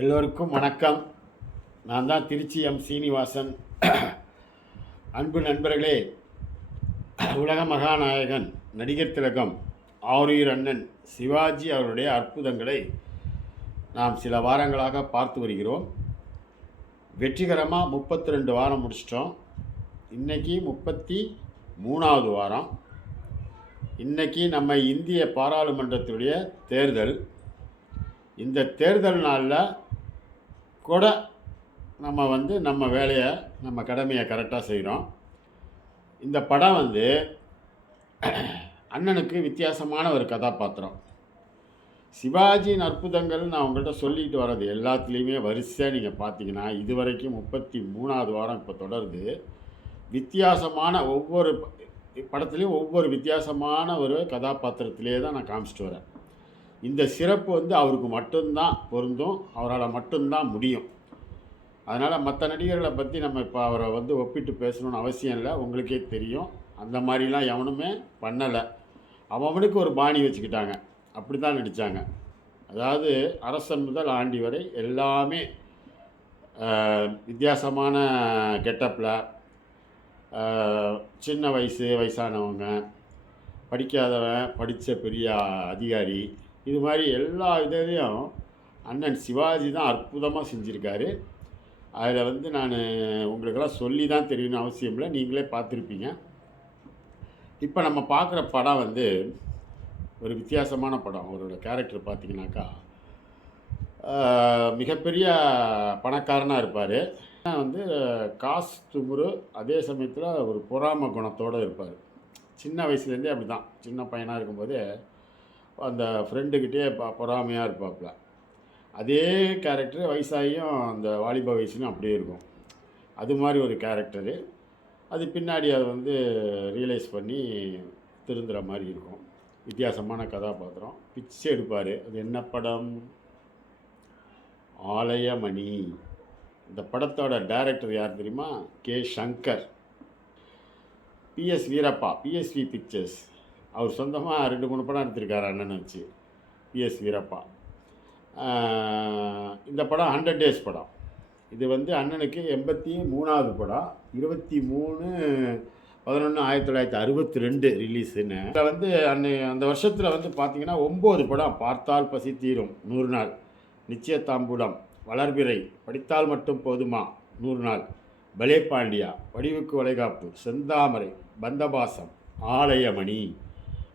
எல்லோருக்கும் வணக்கம். நான் தான் திருச்சி சீனிவாசன். அன்பு நண்பர்களே, உலக மகாநாயகன் நடிகர் திலகம் ஆரூர் அண்ணன் சிவாஜி அவருடைய அற்புதங்களை நாம் சில வாரங்களாக பார்த்து வருகிறோம். வெற்றிகரமாக 32 வாரம் முடிச்சிட்டோம். இன்றைக்கி 33வது வாரம். இன்றைக்கி நம்ம இந்திய பாராளுமன்றத்துடைய தேர்தல். இந்த தேர்தல் நாளில் கூட நம்ம வேலையை, நம்ம கடமையை கரெக்டாக செய்கிறோம். இந்த படம் அண்ணனுக்கு வித்தியாசமான ஒரு கதாபாத்திரம். சிவாஜியின் அற்புதங்கள் நான் உங்கள்கிட்ட சொல்லிக்கிட்டு வர்றது எல்லாத்துலேயுமே வரிசையாக நீங்கள் பார்த்தீங்கன்னா இதுவரைக்கும் 33வது வாரம் இப்போ தொடருது. வித்தியாசமான ஒவ்வொரு படத்துலேயும் ஒவ்வொரு வித்தியாசமான ஒரு கதாபாத்திரத்திலே தான் நான் காமிச்சிட்டு வரேன். இந்த சிறப்பு அவருக்கு மட்டும்தான் பொருந்தும், அவரால் மட்டும்தான் முடியும். அதனால் மற்ற நடிகர்களை பற்றி நம்ம இப்போ அவரை ஒப்பிட்டு பேசணும்னு அவசியம் இல்லை. உங்களுக்கே தெரியும், அந்த மாதிரிலாம் எவனுமே பண்ணலை. அவனுக்கு ஒரு பாணி வச்சுக்கிட்டாங்க, அப்படி தான் நடித்தாங்க. அதாவது அரசன் முதல் ஆண்டி வரை எல்லாமே வித்தியாசமான கெட்டப்பில், சின்ன வயசானவங்க, படிக்காதவன், படித்த பெரிய அதிகாரி, இது மாதிரி எல்லா இதையும் அண்ணன் சிவாஜி தான் அற்புதமாக செஞ்சுருக்காரு. அதில் நான் உங்களுக்கெல்லாம் சொல்லி தான் தெரியணும்னு அவசியம் இல்லை, நீங்களே பார்த்துருப்பீங்க. இப்போ நம்ம பார்க்குற படம் ஒரு வித்தியாசமான படம். அவரோட கேரக்டர் பார்த்திங்கனாக்கா மிகப்பெரிய பணக்காரனாக இருப்பார். காசு துமுறு, அதே சமயத்தில் ஒரு பொறாமை குணத்தோடு இருப்பார். சின்ன வயசுலேருந்தே அப்படி தான். சின்ன பையனாக இருக்கும்போதே அந்த ஃப்ரெண்டுக்கிட்டே பொறாமையாக இருப்பாப்புல. அதே கேரக்டர் வயசாகியும் அந்த வாலிப வயசுலையும் அப்படியே இருக்கும். அது மாதிரி ஒரு கேரக்டரு. அது பின்னாடி அதை ரியலைஸ் பண்ணி திருந்துற மாதிரி இருக்கும். வித்தியாசமான கதாபாத்திரம். பிச்சை எடுப்பார். அது என்ன படம்? ஆலயமணி. இந்த படத்தோட டைரக்டர் யார் தெரியுமா? K. Shankar. PS Veerappa, PSV pictures. அவர் சொந்தமாக 2-3 படம் எடுத்திருக்காரு அண்ணனை வச்சு. PS வீரப்பா. இந்த படம் 100 டேஸ் படம். இது அண்ணனுக்கு 83வது படம். 23/11/1962 ரிலீஸுன்னு. இதில் அந்த வருஷத்தில் பார்த்தீங்கன்னா 9 படம். பார்த்தால் பசி தீரும், 100 நாள். நிச்சயதாம்பூலம், வளர்பிறை, படித்தால் மட்டும் போதுமா, 100 நாள். பலே பாண்டியா, வடிவுக்கு வளைகாப்பு, செந்தாமரை, பந்தபாசம், ஆலயமணி,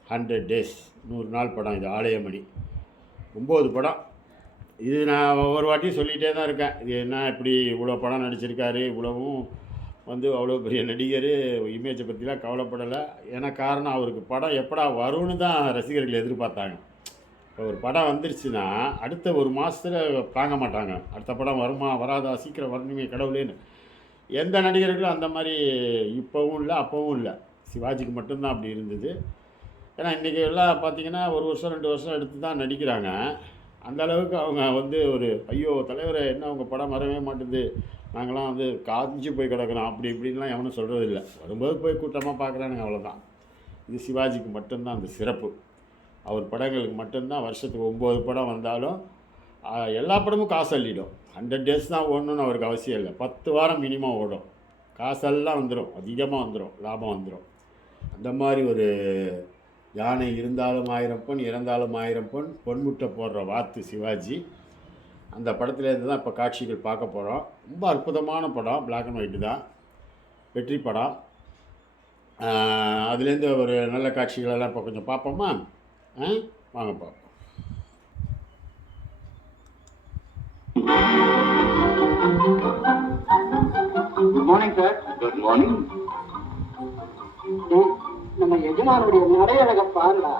100 டேஸ், 100 நாள் படம். இது ஆலயமணி 9 படம். இது நான் ஒவ்வொரு வாட்டியும் சொல்லிகிட்டே தான் இருக்கேன். இது என்ன இப்படி இவ்வளோ படம் நடிச்சிருக்காரு, இவ்வளவும் அவ்வளோ பெரிய நடிகர், இமேஜை பற்றிலாம் கவலைப்படலை. ஏன்னா காரணம், அவருக்கு படம் எப்படா வரும்னு தான் ரசிகர்கள் எதிர்பார்த்தாங்க. இப்போ ஒரு படம் வந்துருச்சுன்னா அடுத்த ஒரு மாதத்தில் தாங்க மாட்டாங்க. அடுத்த படம் வருமா வராதா, சீக்கிரம் வரணுமே கடவுளேன்னு. எந்த நடிகர்களும் அந்த மாதிரி இப்போவும் இல்லை, அப்போவும் இல்லை. சிவாஜிக்கு மட்டும்தான் அப்படி இருந்தது. ஏன்னா இன்றைக்கி எல்லாம் பார்த்திங்கன்னா 1 வருஷம் 2 வருஷம் எடுத்து தான் நடிக்கிறாங்க. அந்த அளவுக்கு அவங்க ஒரு ஐயோ தலைவரை என்ன உங்கள் படம் வரவே மாட்டுது, நாங்களாம் காஞ்சி போய் கிடக்கிறோம், அப்படி இப்படின்லாம் எவனும் சொல்கிறது இல்லை. வரும்போது போய் கூட்டமாக பார்க்குறானுங்க, அவ்வளோதான். இது சிவாஜிக்கு மட்டும்தான் அந்த சிறப்பு. அவர் படங்களுக்கு மட்டும்தான் வருஷத்துக்கு 9 படம் வந்தாலும் எல்லா படமும் காசு அள்ளிடும். 100 டேஸ் தான் ஓடணுன்னு அவருக்கு அவசியம் இல்லை. 10 வாரம் மினிமம் ஓடும். காசெல்லாம் வந்துடும், அதிகமாக வந்துடும், லாபம் வந்துடும். அந்த மாதிரி ஒரு யானை இருந்தாலும் 1000 பொன், இறந்தாலும் 1000 பொன், பொன்முட்டை போடுற வாத்து சிவாஜி. அந்த படத்துலேருந்து தான் இப்போ காட்சிகள் பார்க்க போகிறோம். ரொம்ப அற்புதமான படம். பிளாக் அண்ட் ஒயிட்டு தான், வெற்றி படம். அதுலேருந்து ஒரு நல்ல காட்சிகளெல்லாம் இப்போ கொஞ்சம் பார்ப்போமா? வாங்க பார்ப்போம். Good morning sir. Good morning. நம்ம எஜமானுடைய நடையழக பாருடா.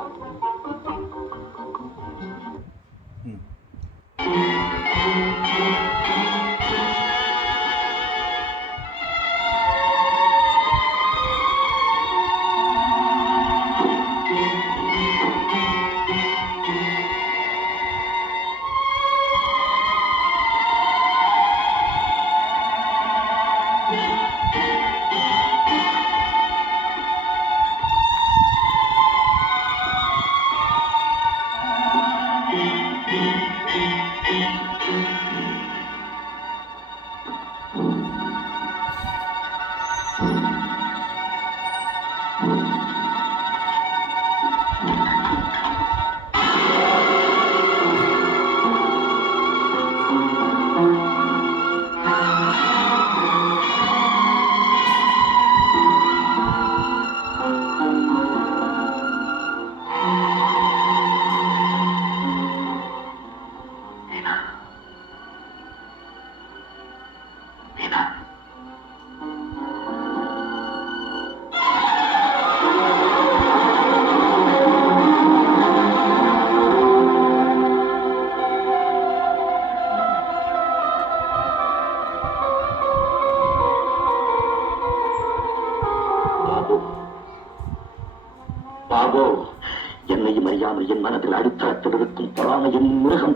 மனதில் அடித்தளத்தில் இருக்கும் பொறாமையின் மிருகம்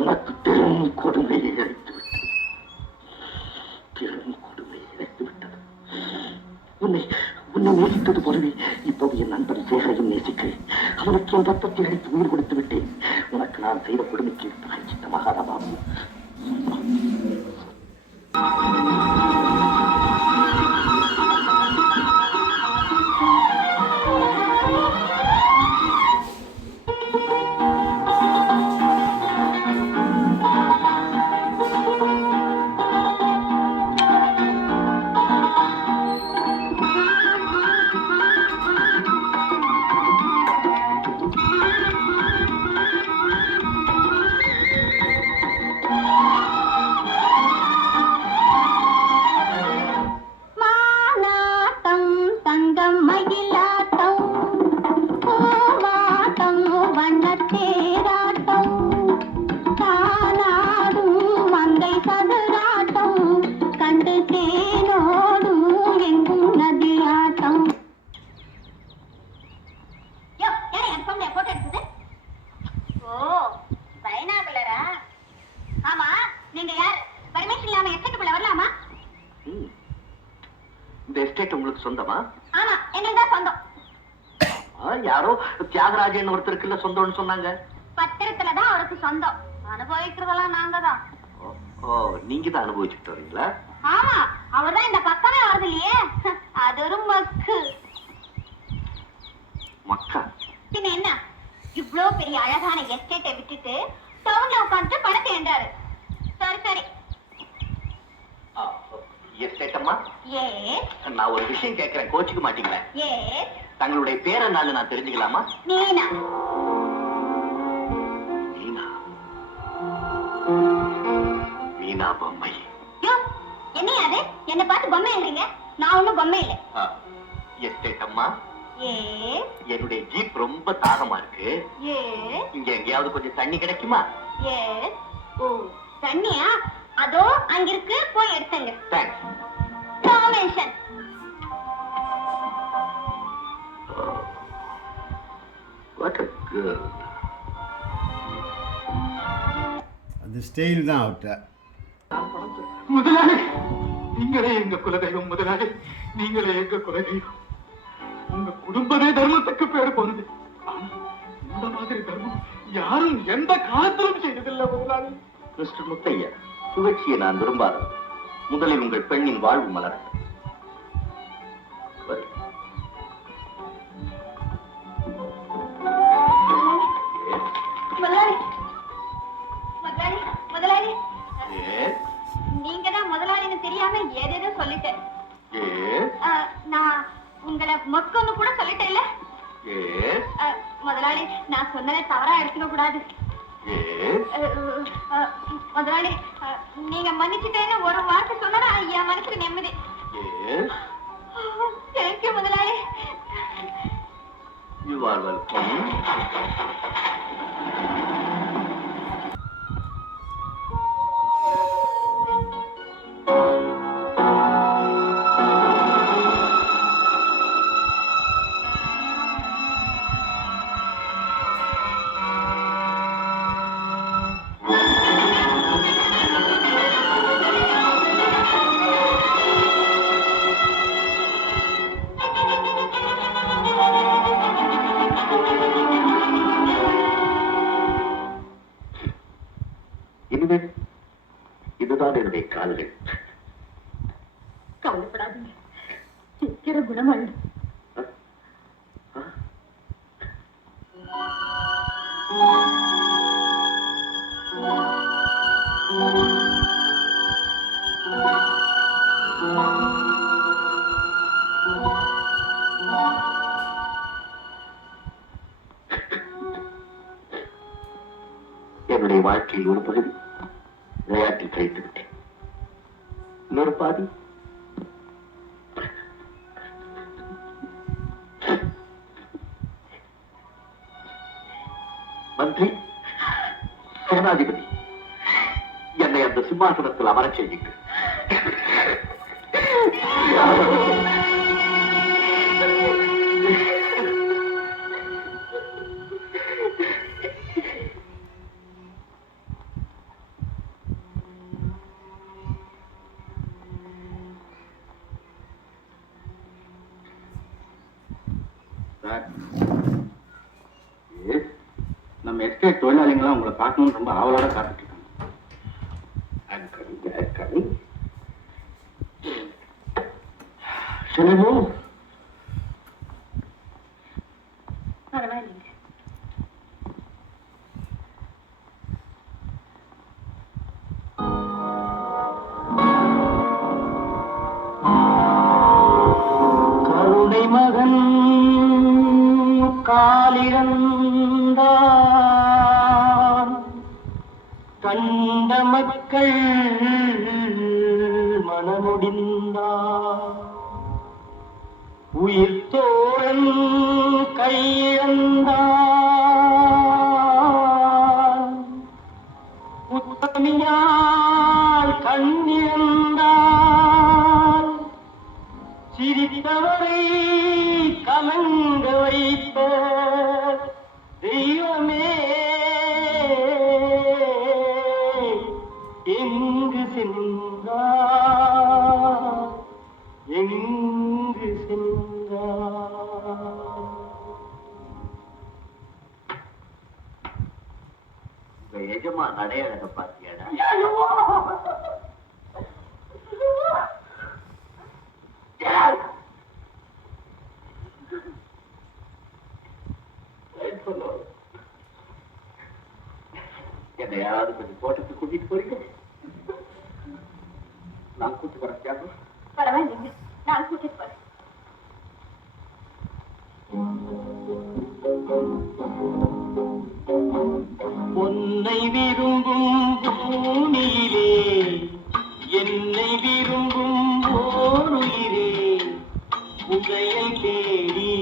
உனக்கு பெரும் கொடுமையை அளித்துவிட்டது. பெரும் கொடுமையை அளித்துவிட்டது. உன்னை உன்னை நேசித்தது போலவே இப்போது என் நண்பன் சேகரையும் நேசிக்கிறேன். அவனுக்கு என் ரத்தத்தை அடித்து உயிர் கொடுத்து விட்டேன். உனக்கு நான் செய்த கொடுமைக்கு பிராயச்சித்தமாக பாபு. உங்களுக்கு சொந்தமா? ஆமா, எங்களுக்கு தான் சொந்தம். யாரோ தியாகராஜன் ஒருத்தருக்குள்ள சொந்தம்னு சொன்னாங்க. பத்திரத்துல தான் அவருக்கு சொந்தம். அனுபவிக்கிறதெல்லாம் நாங்க தான். ஓ, நீங்க தான் அனுபவிச்சுட்டு வரீங்களா? ஆமா, அவர் தான் இந்த பக்கமே வருது இல்லையே. அது ஒரு மக்கு. மக்கா? பின்ன என்ன, இவ்ளோ பெரிய அழகான எஸ்டேட்டை விட்டுட்டு டவுன்ல உட்காந்து பணத்தை என்றாரு. சரி சரி. எஸ்டேட்டம்மா, ஏ நான் ஒரு விஷயம் கேட்கிறேன், கோச்சுக்க மாட்டீங்களா? ஏ தங்களுடைய பேரை நாள் நான் தெரிஞ்சுக்கலாமா? நீனா? மீனா? மீனா பொம்மை? யோ, என்னையா அது? என்ன பார்த்து பொம்மை இல்லைங்க? நான் ஒண்ணும் பொம்மை இல்லை. எஸ்டேட்டம்மா, ஏ என்னுடைய ஜீப் ரொம்ப தாகமா இருக்கு. ஏ இங்க எங்கேயாவது கொஞ்சம் தண்ணி கிடைக்குமா? ஏ ஓ, தண்ணியா? அதோ அங்க இருக்கு, போய் எடுத்துங்க. தேங்க்ஸ். டோமேஷன். What a girl. அந்த ஸ்டைல் தான் அவர்கிட்ட. முதலாளி, நீங்களே எங்க குலதெய்வம். முதலாளி, நீங்களே எங்க குலதெய்வம். உங்க குடும்பமே தர்மத்துக்கு பேர் போனது. ஆனா இந்த மாதிரி தர்மம் யாரும் எந்த காலத்திலும் செய்ததில்லை முதலாளி. மிஸ்டர் முத்தையா, சுழற்சியை நான் விரும்பாத. முதலில் உங்கள் பெண்ணின் வாழ்வு மலர். முதலாளி, முதலாளி, முதலாளி, நீங்க தான் முதலாளின்னு தெரியாம ஏதேதோ சொல்லிட்டேன். நான் உங்களை மொக்கன்னு கூட சொல்லிட்டேன் இல்ல? முதலாளி, நான் சொன்னதை தவறா எடுத்துக்க கூடாது. முதலாளி, நீங்க மன்னிச்சுட்டேன்னு ஒரு வார்த்தை சொன்னா என் மனசுக்கு நிம்மதி. தேங்க்யூ முதலாளி. You are welcome. இதுதான் என்னுடைய கால்கள். கவலைப்படாதீங்க, சீக்கிர குணமடையும். என்னுடைய வாழ்க்கையில் ஒரு பகுதி விளையாட்டில் கழித்து விட்டேன். இன்னொரு பாதி மந்திரி, சேனாதிபதி, என்னை அந்த சிம்மாசனத்தில் அமரச் செய்யுங்கள். எஸ்டேட் தொழிலாளிங்களாம் உங்களை பார்க்கணும்னு ரொம்ப ஆவலோட காத்துட்டு இருக்காங்க. பரவாயில்லைங்க. கருணை மகன் காலிழந்தான் கண்ட மக்கள் மனமுடிந்தான் உயிர் தோழன் கையிழந்தான் உத்தமியால் கண்ணிழந்தான் சிரித்தவரை கலங்க வைத்த தெய்வமே எங்கு சென்றார் எங்கு சென்றார் எஜமா நடையழக பாத்தியாடா? என்னை யாராவது கொஞ்சம் தோட்டத்துக்கு கூட்டிட்டு போறீங்க? நான் கூட்டு போறேன். பரவாயில்லைங்க, நான் கூட்டிட்டு போறேன். உன்னை விரும்பும் பூமியிலே என்னை விரும்பும் ஓருயிரே உதயை தேடி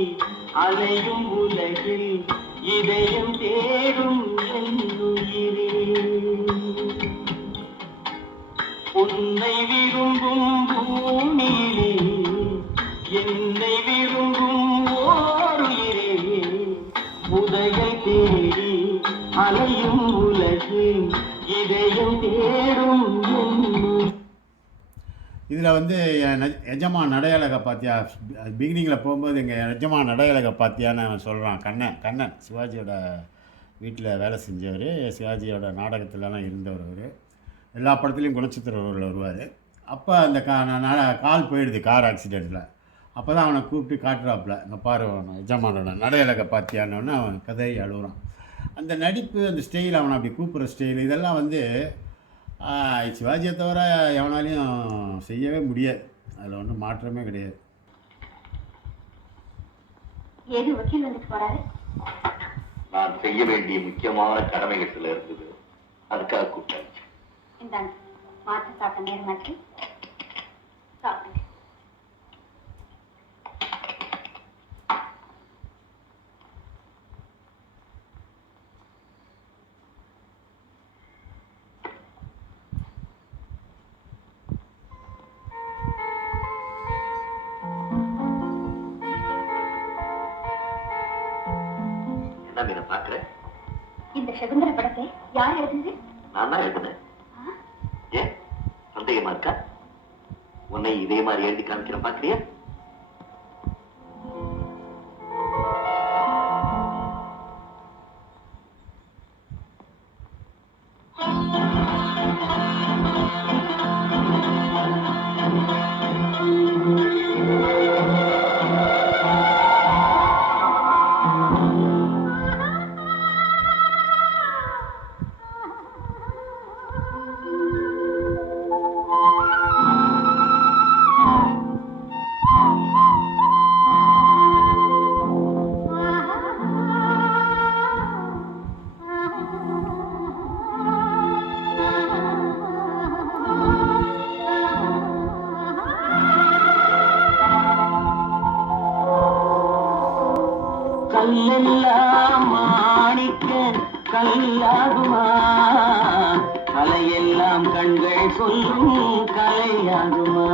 அலையும் உலகில் இதயம் தேடும் என்னுயிரே உன்னை விரும்பும் பூமியிலே என்னை விரும்பும் ஓருயிரே உதயை தேடி அலையும் உலகில் இதயம் தேடும் இதில் வந்து எஜமா நடையழகை பார்த்தியா, பிகினிங்கில் போகும்போது எங்கள் எஜமா நடையழகை பார்த்தியான்னு அவன் சொல்கிறான். கண்ணன் சிவாஜியோட வீட்டில் வேலை செஞ்சவர், சிவாஜியோட நாடகத்திலலாம் இருந்தவர். அவர் எல்லா படத்துலேயும் குணச்சித்திர ரோலில் வருவார். அப்போ அந்த கால் போயிடுது கார் ஆக்சிடெண்ட்டில். அப்போ தான் அவனை கூப்பிட்டு காட்டுறாப்புல, இங்கே பாரு எஜமானோட நடையழகை பார்த்தியானோன்னு அவன் கதையை அழுகுறான். அந்த நடிப்பு, அந்த ஸ்டைல், அவனை அப்படி கூப்பிட்ற ஸ்டைல், இதெல்லாம் வந்து சிவாஜியை தவிர எவனாலையும் செய்யவே முடியாது. அதில் ஒன்றும் மாற்றமே கிடையாது. ஏது வக்கீல் வந்துட்டு போறாரு? நான் செய்ய வேண்டிய முக்கியமான கடமைகள் சில இருந்தது, அதுக்காக கூப்பிட்டேன். இந்தாங்க, மாற்று சாப்பிட்ட நேரமாச்சு, சாப்பிடுங்க. பாக்குறேன். இந்த சகுந்தர படத்தை யார் எழுதுது? நான் தான் எழுதுனேன். ஏன் சந்தேகமா இருக்கா? உன்னை இதே மாதிரி எழுதி காமிக்கிறேன், பாக்குறியா? கல்லெல்லாம் மாணிக்க கல்லாகுமா, கலையெல்லாம் கண்கள் சொல்லும் கலையாகுமா.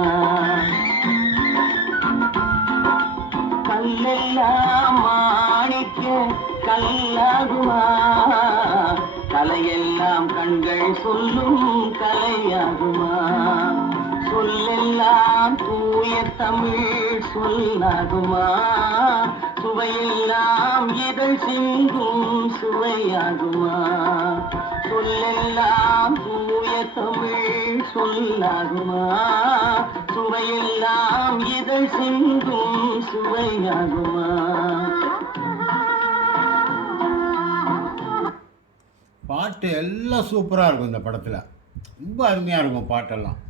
கல்லெல்லாம் மாணிக்க கல்லாகுமா, கலையெல்லாம் கண்கள் சொல்லும் கலையாகுமா. சொல்லெல்லாம் தூய தமிழ் சொல்லாகுமா, சுவையெல்லாம் இதழ் சிந்தும் சுவையாகுமா சொல்லெல்லாம் தூய தமிழ் சொல்லாகுமா சுவையெல்லாம் இதழ் சிந்தும் சுவையாகுமா. பாட்டு எல்லாம் சூப்பராக இருக்கும் இந்த படத்தில், ரொம்ப அருமையாக இருக்கும் பாட்டெல்லாம்.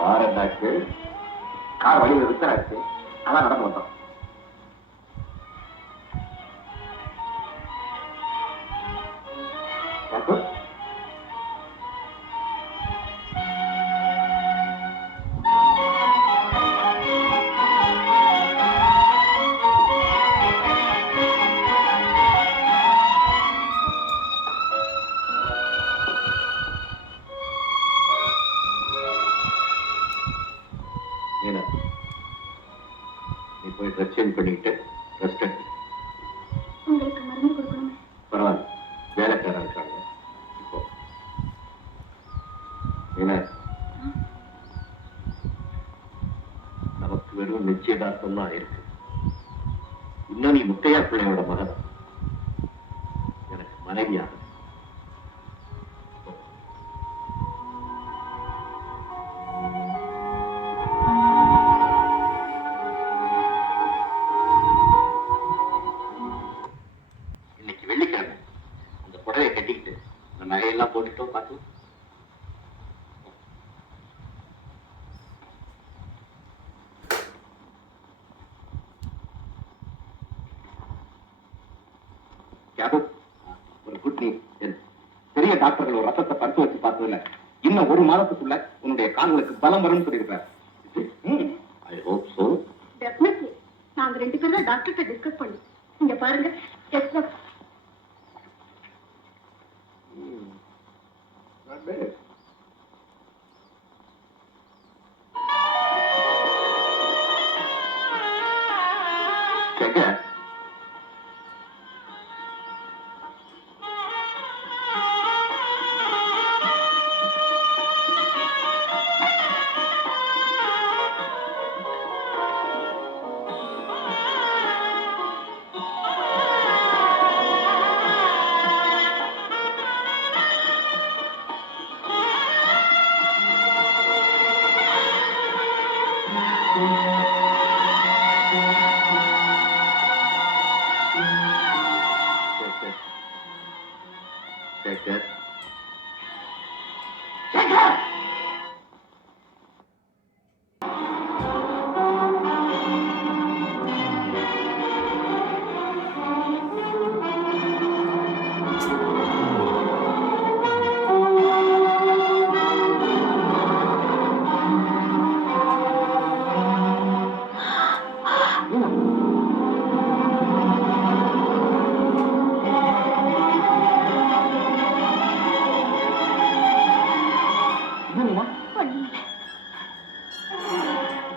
வாரண்டாச்சு கார் வழியில் வித்தராச்சு, அதான் நடந்து வந்தோம். நீ போய் ட்ரெஸ் சேஞ்ச் பண்ணிட்டு ரெஸ்ட் எடுத்து. உங்களுக்கு மருந்து கொடுக்கணும். பரவாயில்ல, வேலைக்காரன் இருக்காங்க. இப்போ என்ன நமக்கு வெறும் நிச்சயதார்த்தம் தான் இருக்கு. இன்னும் நீ முத்தையா பிள்ளையோட மகன், எனக்கு மனைவியாக. கட்டிக்கிட்டு நகையெல்லாம் போட்டுட்டோம் பார்த்து. ஒரு குட் நியூஸ். பெரிய டாக்டர்கள் ஒரு ரத்தத்தை பரிசு வச்சு பார்த்ததில்ல, இன்னும் ஒரு மாதத்துக்குள்ள உன்னுடைய கால்களுக்கு பலம் வரும்னு சொல்லியிருக்காரு. I hope so. டெஃபினெட்லி. நாங்க 2 பேரும் தான் டாக்டர்கிட்ட டிஸ்கஸ் பண்ணோம். இங்க பாருங்க. Not bad. Checker. Checker. Checker.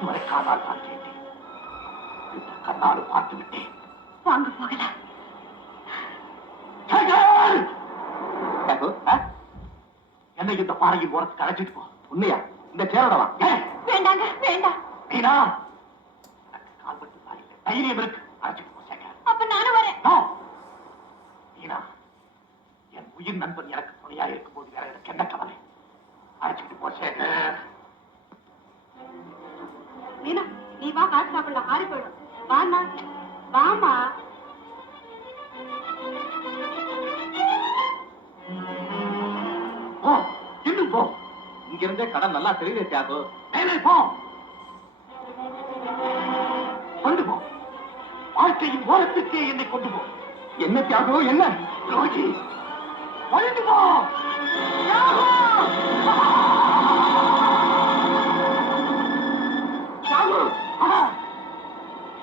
மறைக்காதால் நான் கேட்டேன், இந்த கண்ணாடு பார்த்து விட்டேன். வாங்க போகலாம். என்னை இந்த பாறையில் ஓரத்துக்கு அழைச்சிட்டு போ. உண்மையா? இந்த சேரடவா? வேண்டாங்க, வேண்டாம். மீனா, கால்பட்டு தாயில்லை, தைரியம் இருக்கு, அழைச்சிட்டு போ. சேகர், அப்ப நானும் வரேன். மீனா, என் உயிர் நண்பன் எனக்கு துணையா இருக்கும் போது வேற எனக்கு என்ன கவலை? அழைச்சிட்டு போ சேகர். மீனா, நீ வா, காசு சாப்பிடலாம், ஆறி போயிடும். வாமா, வாமா. போ, இன்னும் போ. இங்க இருந்தே கடன் நல்லா தெரியுதே தியாகு. மேலே போ, கொண்டு போ. வாழ்க்கையின் ஓரத்திற்கே என்னை கொண்டு போ. என்ன தியாகம் என்ன துரோகி, ஒழிந்து போ.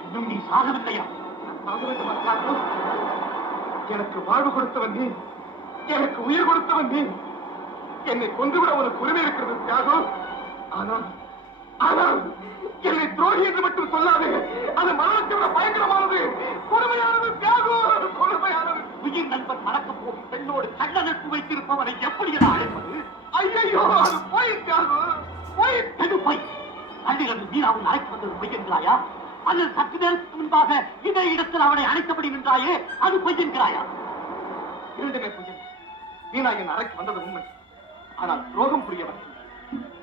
இன்னும் நீ சாகவில்லையா? எனக்கு வாழ்வு கொடுத்தவன் நீ, எனக்கு உயிர் கொடுத்தவன் நீ. என்னை கொன்றுவிட உனக்கு உரிமை இருக்கிறது தியாகம். ஆனால் ஆனால் என்னை துரோகி என்று மட்டும் சொல்லாது. அது மரணத்தை விட பயங்கரமானது, கொடுமையானது தியாகம், கொடுமையானது. உயிர் நண்பன் மணக்கப் போகும் பெண்ணோடு கண்ணனுக்கு வைத்திருப்பவனை எப்படி என அழைப்பது? ஐயோ, அது போய் தியாகம், போய். எது போய்? அன்றிரவு மீனாவும் அழைத்து வந்தது பொய் என்கிறாயா? அல்லது சற்று நேரத்துக்கு முன்பாக இதே இடத்தில் அவனை அழைத்தபடி நின்றாயே, அது பொய் என்கிறாயா? இரண்டுமே பொய். மீனா என் அறைக்கு வந்தது உண்மை. ஆனால் துரோகம் புரியவன்.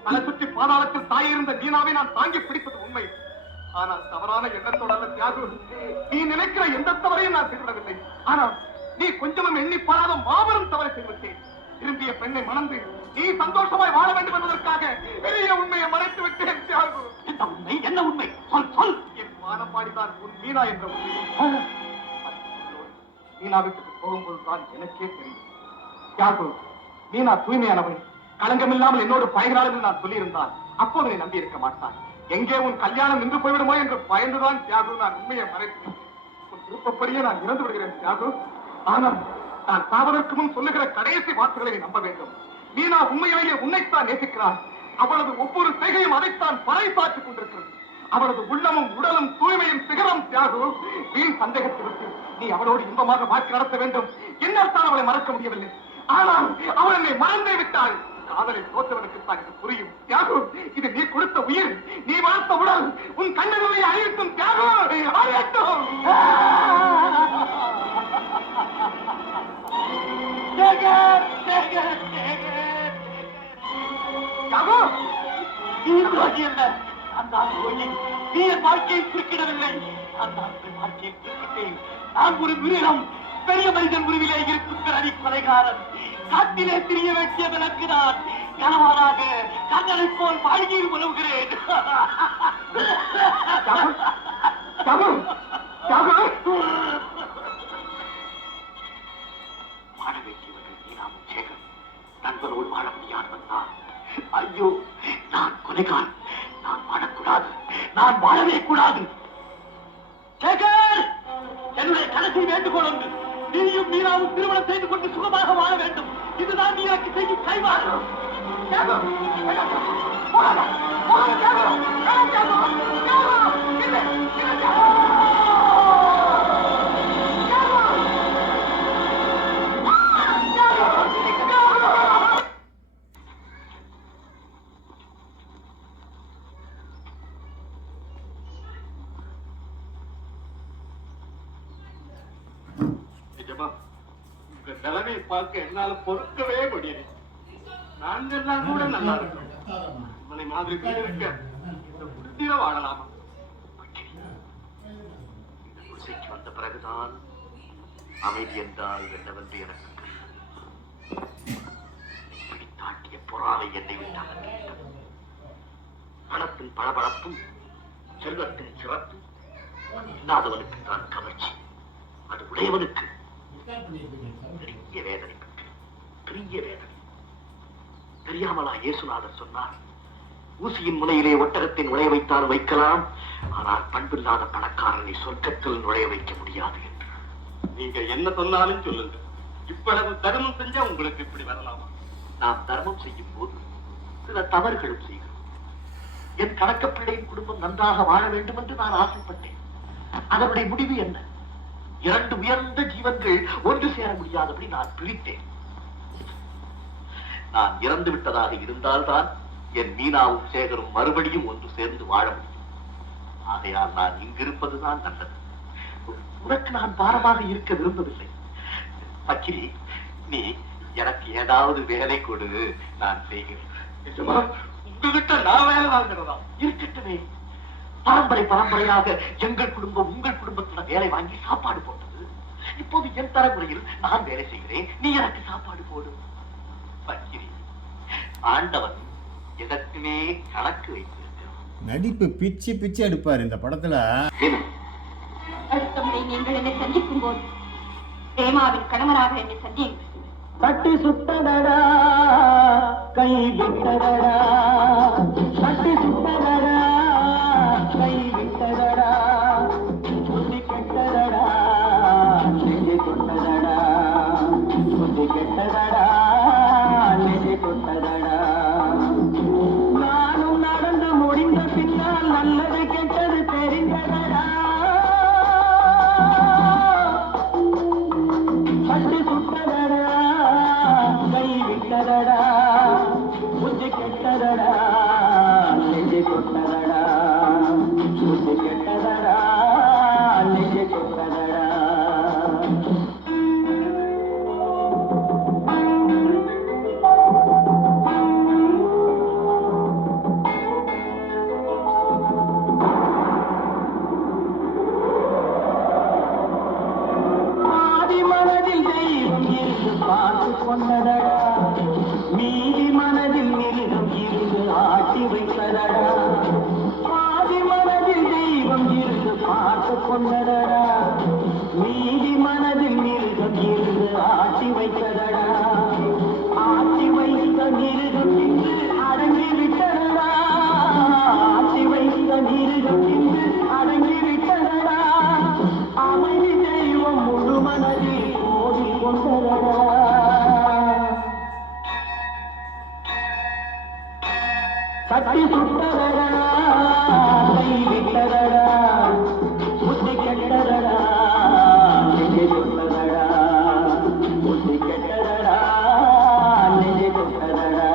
தலை சுற்றி பாதாளத்தில் தாயிருந்த மீனாவை நான் தாங்கி பிடிப்பது உண்மை. ஆனால் தவறான எண்ணத்தோட அல்ல தியாகு. நீ நினைக்கிற எந்த தவறையும் நான் செய்துவிடவில்லை. ஆனால் நீ கொஞ்சமும் எண்ணி பாராத மாபெரும் தவறை செய்துவிட்டேன். விரும்பிய பெண்ணை மணந்து நீ சந்தோஷமாய் வாழ வேண்டும் என்பதற்காக பெரிய உண்மையை மறைத்து விட்டேன் தியாகு. என்ன உண்மை? என்ன உண்மை? சொல் சொல். என் வானப்பாடிதான் உன் மீனா என்ற உண்மை. மீனா வீட்டுக்கு போகும்போது தான் எனக்கே தெரியும் தியாகு, மீனா தூய்மையானவள், களங்கமில்லாமல் என்னோடு பழகிறாள் என்று நான் சொல்லியிருந்தான். அப்போது நீ நம்பி இருக்க மாட்டான். எங்கே உன் கல்யாணம் நின்று போய்விடுமோ என்று பயந்துதான் தியாகு நான் உண்மையை மறைத்தேன். உன் விருப்பப்படியே நான் இறந்து விடுகிறேன் தியாகு. ஆனால் நான் சாவதற்கு முன் சொல்லுகிற கடைசி வார்த்தைகளை நீ நம்ப வேண்டும். மீனா உண்மையிலேயே உன்னைத்தான் நேசிக்கிறாள். அவளது ஒவ்வொரு செய்கையும் அதைத்தான் பறைசாற்றிக் கொண்டிருக்கிறது. அவளது உள்ளமும் உடலும் தூய்மையும் சிகரம் தியாகு. வீண் சந்தேகத்திற்கு நீ அவளோடு இன்பமாக வாழ்க்கை நடத்த வேண்டும். என்னால் தான் அவளை மறக்க முடியவில்லை. ஆனால் அவள் என்னை மறந்தே விட்டாள். காதலை தோற்றவனுக்கு தான் இது புரியும் தியாகு. இது நீ கொடுத்த உயிர், நீ வளர்த்த உடல், உன் கண்ணகளை அழித்தும் தியாகு, அழியட்டும். அந்த நீ என் வாழ்க்கையை குறுக்கிடவில்லை. அந்த வாழ்க்கையை குறுக்கிட்டேன். நான் ஒரு மிருகம், பெரிய மனிதன் உருவிலே இருக்கும் பிறவி கொலைகாரன். காட்டிலே திரிய வேண்டிய விளக்குதான். கணவனாக கண்ணனை போல் வாழ்க்கையில் உணவுகிறேன். வாழ வேண்டியவர்கள் மீனாவும் சேகர், நண்பரோடு வாழ முடியாதவன் தான். ஐயோ, நான் கொலைகாரன். நான் வாழக்கூடாது, நான் வாழவே கூடாது. சேகர், என்னுடைய கடைசி வேண்டுகோள் ஒன்று. நீயும் மீனாவும் திருமணம் செய்து கொண்டு சுகமாக வாழ வேண்டும். இதுதான் நீ எனக்கு செய்யும் கைவாறு. உங்க நிலைமையை பார்க்க என்னால பொறுக்கவே முடியல. நாங்கெல்லாம் கூட நல்லா இருக்கோம். இவனை மாதிரி வீடு இருக்க இந்த புத்திர வாழலாமா? இந்த குடிசைக்கு வந்த பிறகுதான் அமைதி என்றால் என்னவென்று எனக்கு பிடித்தாட்டிய பொறாமை என்னை விட்டாங்க. பணத்தின் பளபளப்பும் செல்வத்தின் சிறப்பும் இல்லாதவனுக்கு தான் கவர்ச்சி. அது உடையவனுக்கு பெரிய வேதனை, பெரிய வேதனை. தெரியாமலா இயேசுநாதர் சொன்னார், ஊசியின் முனையிலே ஒட்டகத்தின் நுழைய வைத்தால் வைக்கலாம், ஆனால் பண்பில்லாத பணக்காரனை சொர்க்கத்தில் நுழைய வைக்க முடியாது என்று. நீங்க என்ன சொன்னாலும் சொல்லுங்க, இவ்வளவு தர்மம் செஞ்சா உங்களுக்கு இப்படி வரலாமா? நாம் தர்மம் செய்யும் போது சில தவறுகளும் செய்கிறோம். என் கணக்கப்பிள்ளையின் குடும்பம் நன்றாக வாழ வேண்டும் என்று நான் ஆசைப்பட்டேன். அதனுடைய முடிவு என்ன? இரண்டு உயர்ந்த ஜீவன்கள் ஒன்று சேர முடியாதபடி நான் பிரித்தேன். நான் இறந்து விட்டதாக இருந்தால்தான் என் மீனாவும் சேகரும் மறுபடியும் ஒன்று சேர்ந்து வாழ முடியும். ஆகையால் நான் இங்கிருப்பதுதான் நல்லது. உனக்கு நான் பாரமாக இருக்க விரும்பவில்லை. பக்கிரி, நீ எனக்கு ஏதாவது வேலை கொடு, நான் செய்கிறேன். உங்ககிட்ட நான் வேலை வாங்குறதா? இருக்கட்டுமே. பரம்பரை பரம்பரையாக எங்கள் குடும்பம் உங்கள் குடும்பத்திடம் வேலை வாங்கி சாப்பாடு போட்டது. இப்போது என் தலைமுறையில் நான் வேலை செய்கிறேன், நீ எனக்கு சாப்பாடு போடு. பக்கிரி, ஆண்டவன் எதற்குமே கணக்கு வைத்திருக்கிறான். நடிப்பு பிச்சு பிச்சு எடுப்பார் இந்த படத்துல. அடுத்த முறை நீங்கள் என்னை சந்திக்கும் போது பிரேமாவின் கணவராக என்னை சந்தியுங்கள். கட்டி சுட்டதடா கை விட்டதடா, கட்டி சுட்டதடா கை விட்டதடா, புத்தி கெட்டதடா நெஞ்சை தொட்டதடா, புத்தி கெட்டதடா நெஞ்சை தொட்டதடா. நானும் நடந்து முடிந்த பின்னால் நல்லது கெட்டது தெரிந்ததடா. கட்டி சுட்டதடா கை விட்டதடா, புத்தி கெட்டதடா நெஞ்சை தொட்டதடா, புத்தி கெட்டதடா நெஞ்சை தொட்டதடா. ஆதி மனதில் தெய்வம் இருந்து பார்த்து கொண்டதடா, மீதி மனதில் மிருகம் இருந்து ஆட்டி வைத்ததடா. ஆதி மனதில் தெய்வம் இருந்து பார்த்து கொண்டதடா, மீதி மனதில் மிருகம் இருந்து ஆட்டி வைத்ததடா. ஆட்டி வைத்த மிருகம் இன்று அடங்கி விட்டதடா, ஆட்டி வைத்த மிருகம் இன்று அடங்கி விட்டதடா. அமைதி தெய்வம் முழு மனதில் ஓடி கொண்டதடா. கட்டி சுட்டதடா கை விட்டதடா, புத்தி கெட்டதடா நெஞ்சை தொட்டதடா, புத்தி கெட்டதடா நெஞ்சை தொட்டதடா.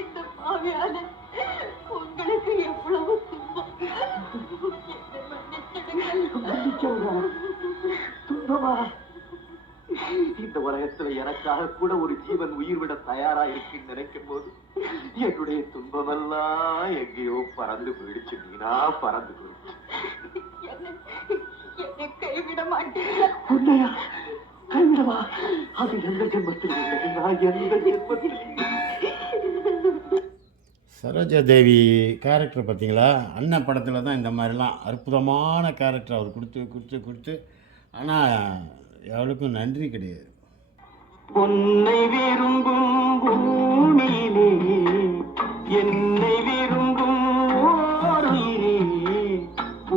இந்த பாவியான உங்களுக்கு எவ்வளவு துன்பம். என்னை மன்னிச்சிடுங்கள். துன்பமா? இந்த உலகத்துல எனக்காக கூட ஒரு ஜீவன் உயிர் விட தயாரா இருக்குன்னு நினைக்கும் போது என்னுடைய துன்பமெல்லாம் எங்கேயோ பறந்து போயிடுச்சு. நீனா பறந்து போயிடுச்சு. என்னை கைவிட மாட்டீங்களா? உன்னையா கைவிடவா? அது எந்த ஜென்மத்தில் இல்லை, நான் எந்த ஜென்மத்தில் இல்லை. சரோஜாதேவி கேரக்டர் பார்த்தீங்களா? அண்ணன் படத்தில் தான் இந்த மாதிரிலாம் அற்புதமான கேரக்டர் அவர் கொடுத்து ஆனால் எவளுக்கும் நன்றி கிடையாது. உன்னை விரும்பும் பூமியிலே என்னை விரும்பும் ஓரிலே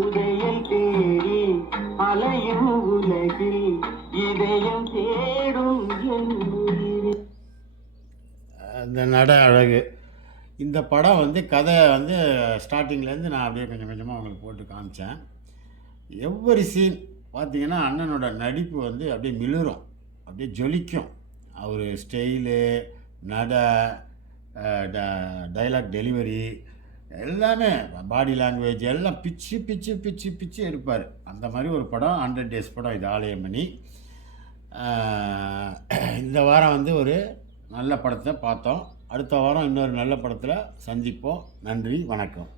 உதயம் தேடி அலையும் உலகில் இதயம் தேடும் என் உயிரே. அந்த நட அழகு. இந்த படம் வந்து கதை வந்து ஸ்டார்டிங்லேருந்து நான் அப்படியே கொஞ்சம் கொஞ்சமாக உங்களுக்கு போட்டு காமிச்சேன். எவ்வொரு சீன் பார்த்தீங்கன்னா அண்ணனோட நடிப்பு வந்து அப்படியே மிளிரும், அப்படியே ஜொலிக்கும். அவர் ஸ்டைலு, நட, டைலாக் டெலிவரி எல்லாமே, பாடி லாங்குவேஜ் எல்லாம் பிச்சு பிச்சு பிச்சு பிச்சு எடுப்பார். அந்த மாதிரி ஒரு படம் 100 டேஸ் படம் இது ஆலயமணி. இந்த வாரம் வந்து ஒரு நல்ல படத்தை பார்த்தோம். அடுத்த வாரம் இன்னொரு நல்ல படத்தில் சந்திப்போம். நன்றி, வணக்கம்.